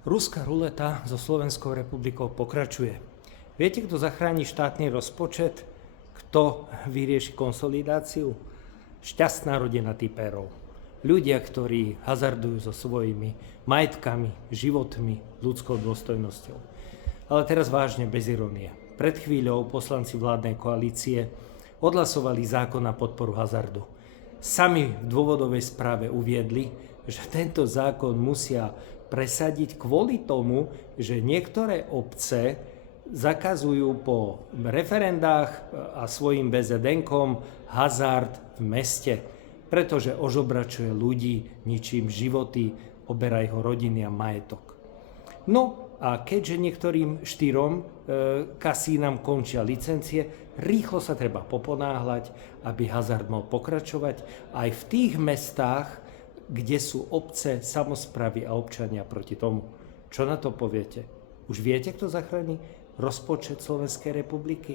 Ruská ruleta so Slovenskou republikou pokračuje. Viete, kto zachráni štátny rozpočet? Kto vyrieši konsolidáciu? Šťastná rodina typérov. Ľudia, ktorí hazardujú so svojimi majetkami, životmi, ľudskou dôstojnosťou. Ale teraz vážne, bez ironie. Pred chvíľou poslanci vládnej koalície odhlasovali zákon na podporu hazardu. Sami v dôvodovej správe uviedli, že tento zákon musia presadiť kvôli tomu, že niektoré obce zakazujú po referendách a svojim BZN-kom hazard v meste, pretože ožobračuje ľudí, ničím životy, oberá jeho rodiny a majetok. No a keďže niektorým 4 kasínam končia licencie, rýchlo sa treba poponáhľať, aby hazard mohol pokračovať aj v tých mestách, kde sú obce, samosprávy a občania proti tomu. Čo na to poviete? Už viete, kto zachráni rozpočet Slovenskej republiky?